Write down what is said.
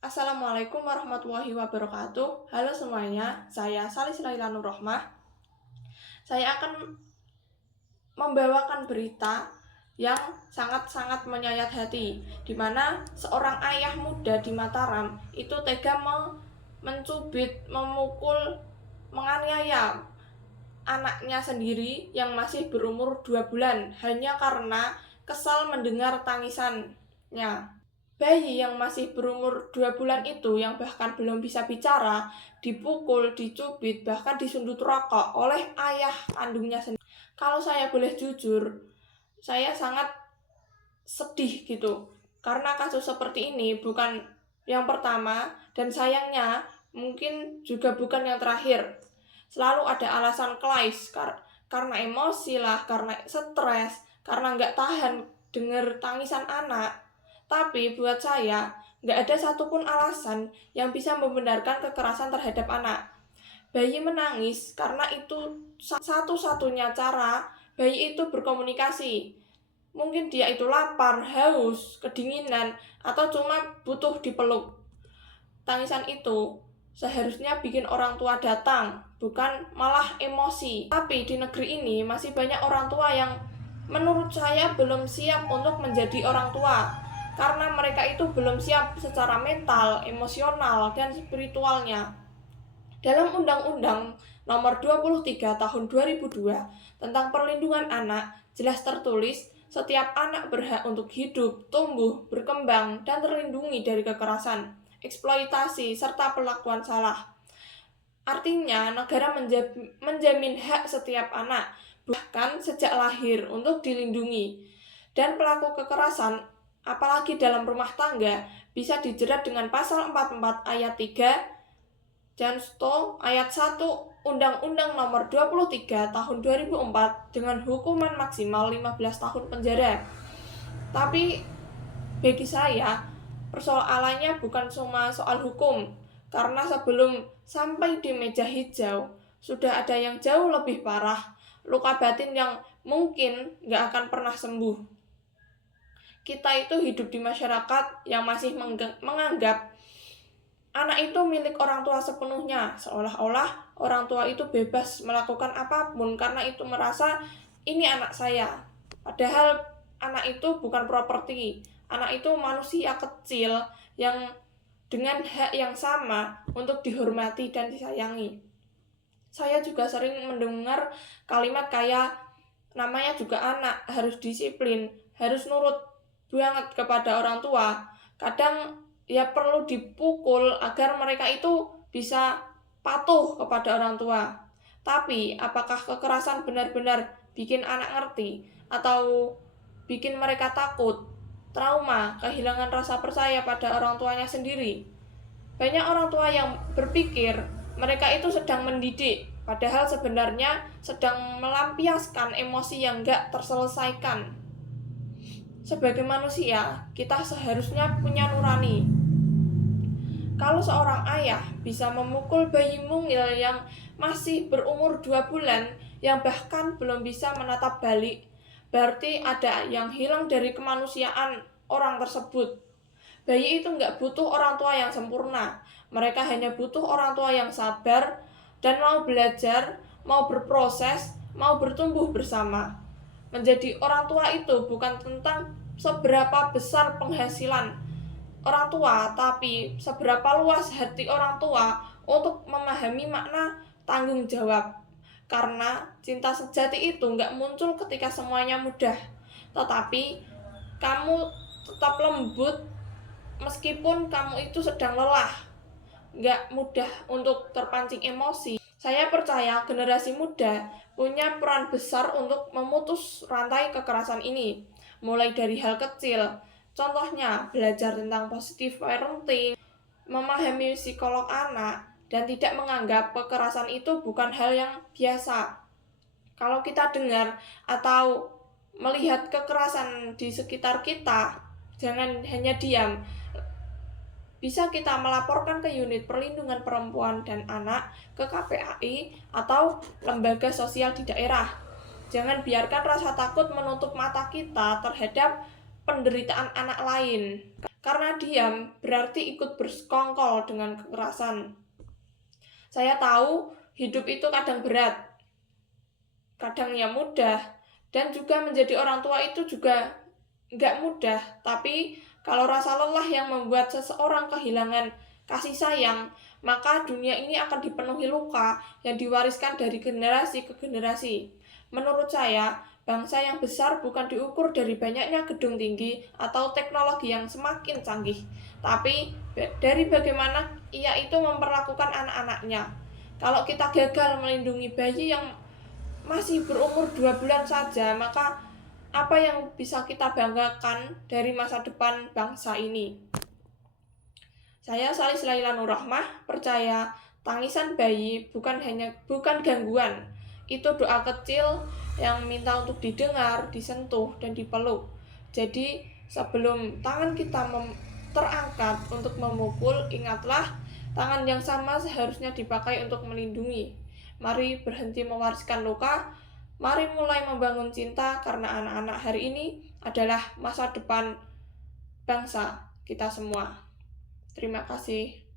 Assalamualaikum warahmatullahi wabarakatuh. Halo semuanya, saya Salis Laila Nur Rohmah. Saya akan membawakan berita yang sangat-sangat menyayat hati, di mana seorang ayah muda di Mataram itu tega mencubit, memukul, menganiaya anaknya sendiri yang masih berumur 2 bulan hanya karena kesal mendengar tangisannya. Bayi yang masih berumur 2 bulan itu yang bahkan belum bisa bicara, dipukul, dicubit, bahkan disundut rokok oleh ayah kandungnya sendiri. Kalau saya boleh jujur, saya sangat sedih gitu. Karena kasus seperti ini bukan yang pertama dan sayangnya mungkin juga bukan yang terakhir. Selalu ada alasan klise karena emosi lah, karena stres, karena nggak tahan dengar tangisan anak. Tapi buat saya, nggak ada satupun alasan yang bisa membenarkan kekerasan terhadap anak. Bayi menangis karena itu satu-satunya cara bayi itu berkomunikasi. Mungkin dia itu lapar, haus, kedinginan, atau cuma butuh dipeluk. Tangisan itu seharusnya bikin orang tua datang, bukan malah emosi. Tapi di negeri ini masih banyak orang tua yang menurut saya belum siap untuk menjadi orang tua. Karena mereka itu belum siap secara mental, emosional, dan spiritualnya. Dalam Undang-Undang Nomor 23 Tahun 2002 tentang Perlindungan Anak, jelas tertulis setiap anak berhak untuk hidup, tumbuh, berkembang, dan terlindungi dari kekerasan, eksploitasi, serta perlakuan salah. Artinya, negara menjamin hak setiap anak, bahkan sejak lahir, untuk dilindungi. Dan pelaku kekerasan, apalagi dalam rumah tangga, bisa dijerat dengan pasal 44 ayat 3 dan ayat 1 Undang-Undang Nomor 23 Tahun 2004 dengan hukuman maksimal 15 tahun penjara. Tapi bagi saya, persoalannya bukan cuma soal hukum, karena sebelum sampai di meja hijau, sudah ada yang jauh lebih parah, luka batin yang mungkin nggak akan pernah sembuh. Kita itu hidup di masyarakat yang masih menganggap anak itu milik orang tua sepenuhnya, seolah-olah orang tua itu bebas melakukan apapun karena itu merasa ini anak saya. Padahal anak itu bukan properti, anak itu manusia kecil yang dengan hak yang sama untuk dihormati dan disayangi. Saya juga sering mendengar kalimat kayak namanya juga anak, harus disiplin, harus nurut banget kepada orang tua. Kadang ya perlu dipukul agar mereka itu bisa patuh kepada orang tua. Tapi apakah kekerasan benar-benar bikin anak ngerti atau bikin mereka takut, trauma, kehilangan rasa percaya pada orang tuanya sendiri? Banyak orang tua yang berpikir mereka itu sedang mendidik, padahal sebenarnya sedang melampiaskan emosi yang gak terselesaikan. Sebagai manusia, kita seharusnya punya nurani. Kalau seorang ayah bisa memukul bayi mungil yang masih berumur 2 bulan, yang bahkan belum bisa menatap balik, berarti ada yang hilang dari kemanusiaan orang tersebut. Bayi itu nggak butuh orang tua yang sempurna. Mereka hanya butuh orang tua yang sabar dan mau belajar, mau berproses, mau bertumbuh bersama. Menjadi orang tua itu bukan tentang seberapa besar penghasilan orang tua, tapi seberapa luas hati orang tua untuk memahami makna tanggung jawab. Karena cinta sejati itu nggak muncul ketika semuanya mudah, tetapi kamu tetap lembut meskipun kamu itu sedang lelah, nggak mudah untuk terpancing emosi. Saya percaya generasi muda punya peran besar untuk memutus rantai kekerasan ini, mulai dari hal kecil. Contohnya, belajar tentang positive parenting, memahami psikolog anak, dan tidak menganggap kekerasan itu bukan hal yang biasa. Kalau kita dengar atau melihat kekerasan di sekitar kita, jangan hanya diam. Bisa kita melaporkan ke unit perlindungan perempuan dan anak, ke KPAI, atau lembaga sosial di daerah. Jangan biarkan rasa takut menutup mata kita terhadap penderitaan anak lain. Karena diam berarti ikut bersekongkol dengan kekerasan. Saya tahu hidup itu kadang berat, kadang ya mudah, dan juga menjadi orang tua itu juga nggak mudah. Tapi kalau rasa lelah yang membuat seseorang kehilangan kasih sayang, maka dunia ini akan dipenuhi luka yang diwariskan dari generasi ke generasi. Menurut saya, bangsa yang besar bukan diukur dari banyaknya gedung tinggi atau teknologi yang semakin canggih, tapi dari bagaimana ia itu memperlakukan anak-anaknya. Kalau kita gagal melindungi bayi yang masih berumur 2 bulan saja, maka apa yang bisa kita banggakan dari masa depan bangsa ini? Saya Salis Laila Nur Rahmah percaya tangisan bayi bukan gangguan. Itu doa kecil yang minta untuk didengar, disentuh, dan dipeluk. Jadi sebelum tangan kita terangkat untuk memukul, ingatlah tangan yang sama seharusnya dipakai untuk melindungi. Mari berhenti mewariskan luka. Mari mulai membangun cinta, karena anak-anak hari ini adalah masa depan bangsa kita semua. Terima kasih.